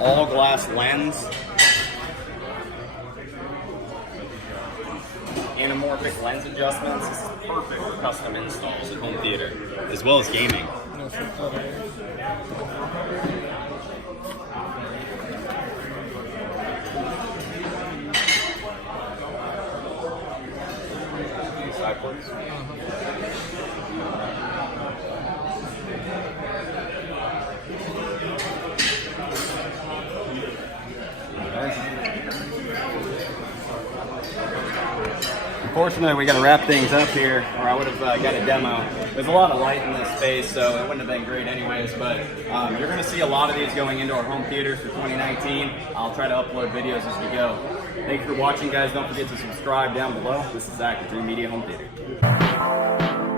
all glass lens. Anamorphic lens adjustments. This is perfect for custom installs at home theater, as well as gaming. Side ports. Unfortunately, we got to wrap things up here, or I would have got a demo. There's a lot of light in this space, so it wouldn't have been great anyways, but you're going to see a lot of these going into our home theaters for 2019. I'll try to upload videos as we go. Thank you for watching, guys. Don't forget to subscribe down below. This is Zach with Dreamedia Home Theater.